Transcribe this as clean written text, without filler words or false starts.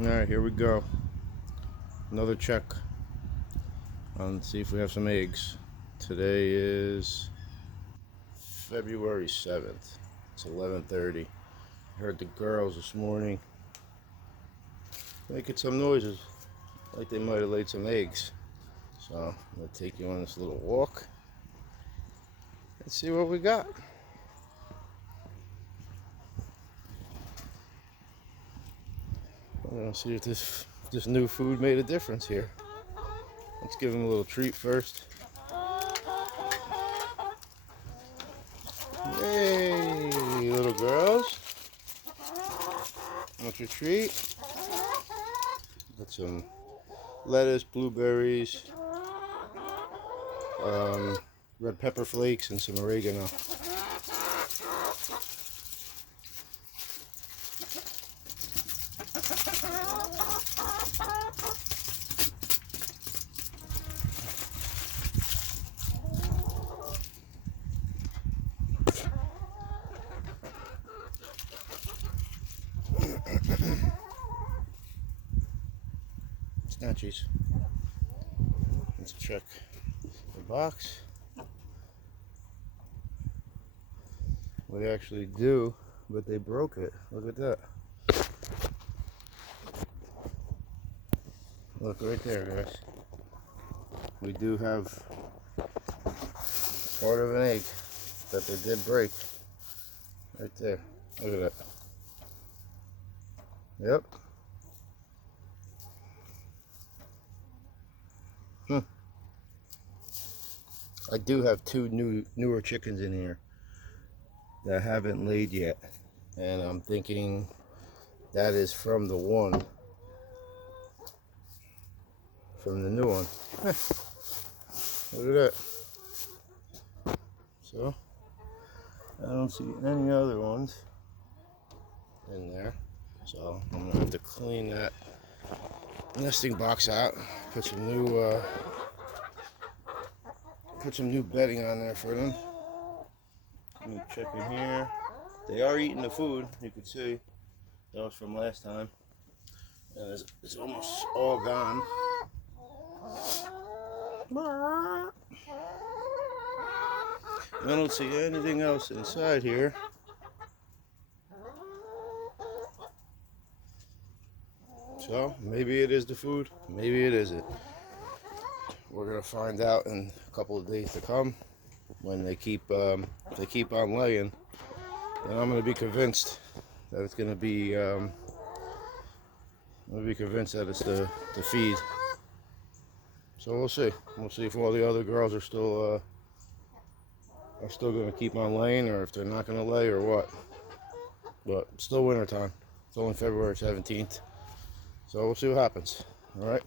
Alright, here we go. Another check on see if we have some eggs. Today is February 7th. It's 11:30. Heard the girls this morning making some noises like they might have laid some eggs. So I'm going to take you on this little walk and see what we got. I'm going to see if this new food made a difference here. Let's give them a little treat first. Hey, little girls. Want your treat? Got some lettuce, blueberries, red pepper flakes, and some oregano. Snatchies. Let's check the box. We actually do, but they broke it. Look at that. Look right there, guys. We do have part of an egg that they did break. Right there. Look at that. Yep. I do have two newer chickens in here that haven't laid yet, and I'm thinking that is from the new one. Look at that. So I don't see any other ones in there, so I'm gonna have to clean that nesting box out, put some new bedding on there for them. Let me check in here. They are eating the food. You can see that was from last time, and it's almost all gone. I don't see anything else inside here. So maybe it is the food, maybe it isn't. We're gonna find out in a couple of days to come. When they keep on laying, then I'm gonna be convinced that it's gonna be. I'm gonna be convinced that it's the feed. So we'll see. We'll see if all the other girls are still gonna keep on laying, or if they're not gonna lay, or what. But it's still winter time. It's only February 17th. So we'll see what happens. All right.